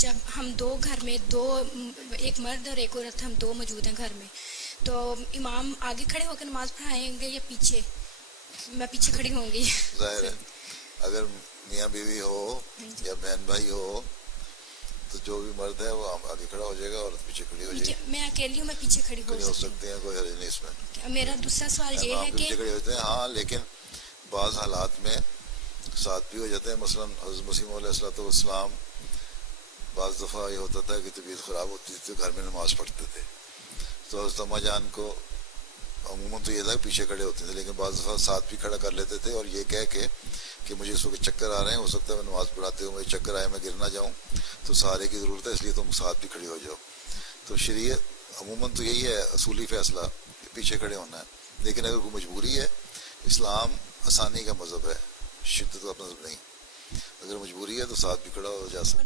جب ہم دو گھر میں دو، ایک مرد اور ایک عورت، ہم دو موجود ہیں گھر میں، تو امام آگے کھڑے ہو کے نماز پڑھائیں گے یا پیچھے؟ میں پیچھے کھڑی ہوں گی. ظاہر ہے اگر میاں بیوی ہو یا بہن بھائی ہو تو جو بھی مرد ہے وہ آگے کھڑا ہو جائے گا، عورت پیچھے کھڑی ہو جائے گی. میں اکیلی ہوں، میں پیچھے کھڑی کھڑی ہو سکتی ہیں، کوئی حرج نہیں اس میں. ہوں. میرا دوسرا سوال یہ امام ہے کے کہ پیچھے کھڑے ہوتے ہیں. ہاں لیکن بعض حالات میں ساتھ بھی ہو جاتے ہیں. مثلا حضرت مسیح علیہ الصلوۃ والسلام بعض دفعہ یہ ہوتا تھا کہ طبیعت خراب ہوتی تھی تو گھر میں نماز پڑھتے تھے، تو حضرت اماں جان کو عموماً تو یہ تھا کہ پیچھے کھڑے ہوتے تھے، لیکن بعض دفعہ ساتھ بھی کھڑا کر لیتے تھے، اور یہ کہہ کے کہ مجھے اس وقت چکر آ رہے ہیں، ہو سکتا ہے میں نماز پڑھاتے ہوئے مجھے چکر آئے، میں گر نہ جاؤں، تو سہارے کی ضرورت ہے، اس لیے تم ساتھ بھی کھڑے ہو جاؤ. تو شریعت عموماً تو یہی ہے اصولی فیصلہ کہ پیچھے کھڑے ہونا ہے. لیکن اگر کوئی مجبوری ہے، اسلام آسانی کا مذہب ہے، شدت کا مذہب نہیں. اگر مجبوری ہے تو ساتھ بھی کھڑا ہو جا سکتا.